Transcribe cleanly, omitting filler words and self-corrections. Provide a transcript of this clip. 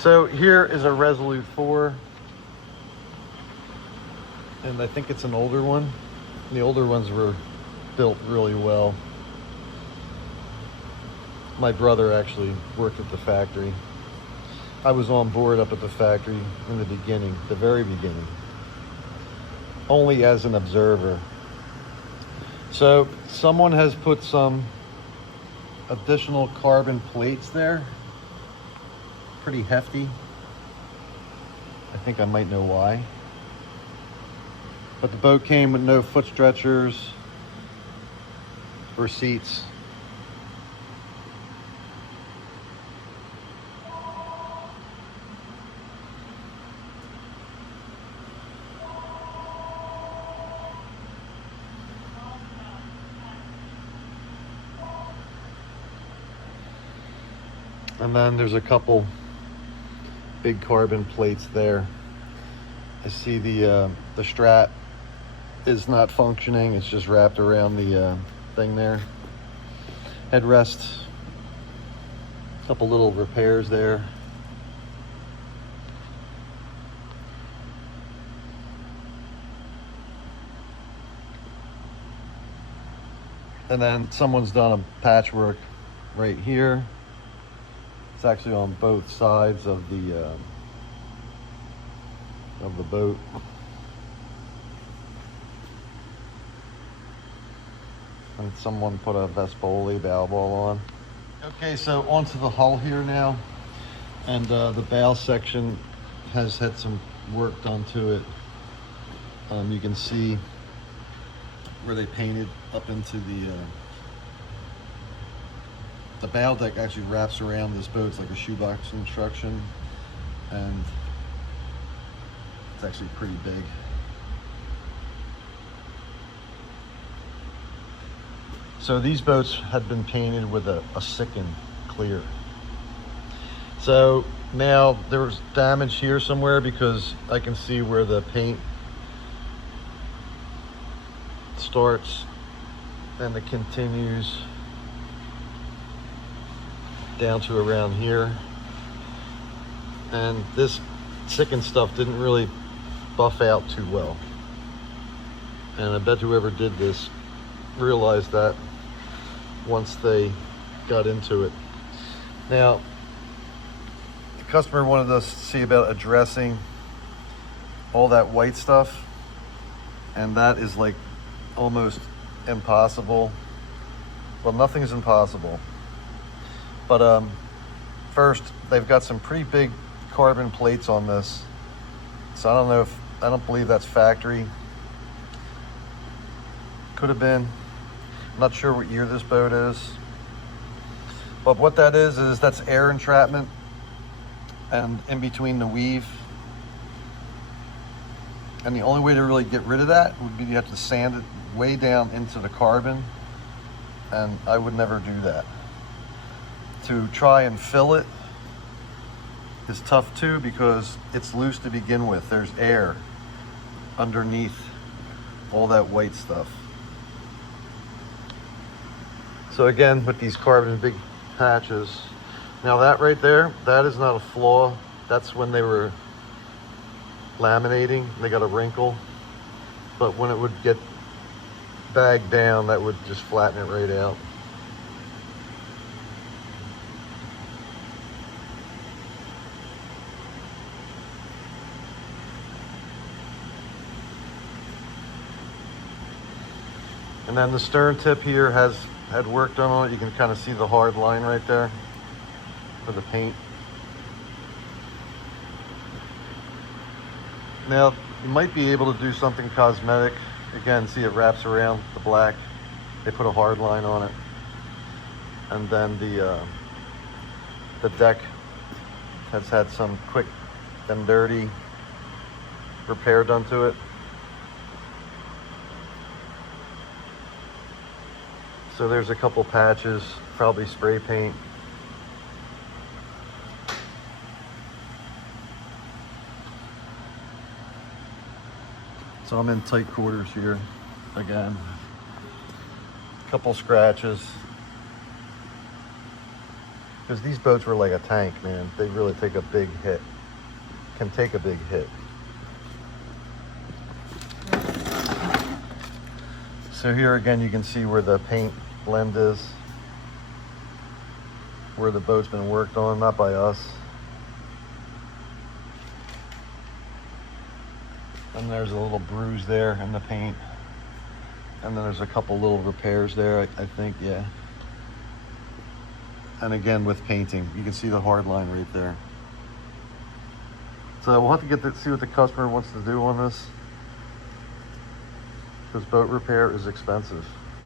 So here is a Resolute 4, and I think it's an older one. The older ones were built really well. My brother actually worked at the factory. I was on board up at the factory in the beginning, the very beginning, only as an observer. So someone has put some additional carbon plates there, pretty hefty. I think I might know why. But the boat came with no foot stretchers or seats. And then there's a couple big carbon plates there. I see the strap is not functioning. It's just wrapped around the thing there. Headrest, a couple little repairs there. And then someone's done a patchwork right here. It's actually on both sides of the boat. And someone put a Vespoli bow ball on. Okay, so onto the hull here now. And the bow section has had some work done to it. You can see where they painted up into the bow deck actually wraps around this boat. It's like a shoebox construction, and it's actually pretty big. So these boats had been painted with a Sicken clear. So now there was damage here somewhere because I can see where the paint starts and it continues down to around here, and this Sicken stuff didn't really buff out too well, and I bet whoever did this realized that once they got into it. Now the customer wanted us to see about addressing all that white stuff, and that is like almost impossible. Well, nothing's impossible. But first, they've got some pretty big carbon plates on this. So I don't believe that's factory. Could have been. I'm not sure what year this boat is. But what that is that's air entrapment. And in between the weave. And the only way to really get rid of that would be you have to sand it way down into the carbon. And I would never do that. To try and fill it is tough too because it's loose to begin with. There's air underneath all that white stuff. So again, with these carbon big patches. Now that right there, that is not a flaw. That's when they were laminating, they got a wrinkle. But when it would get bagged down, that would just flatten it right out. And then the stern tip here had work done on it. You can kind of see the hard line right there for the paint. Now, you might be able to do something cosmetic. Again, see it wraps around the black. They put a hard line on it. And then the deck has had some quick and dirty repair done to it. So there's a couple patches, probably spray paint. So I'm in tight quarters here again. Couple scratches. because these boats were like a tank, man. They really take a big hit, can take a big hit. So here again, you can see where the paint blend is, where the boat's been worked on, not by us. And there's a little bruise there in the paint. And then there's a couple little repairs there, I think, yeah. And again, with painting, you can see the hard line right there. So we'll have to get to see what the customer wants to do on this, because boat repair is expensive.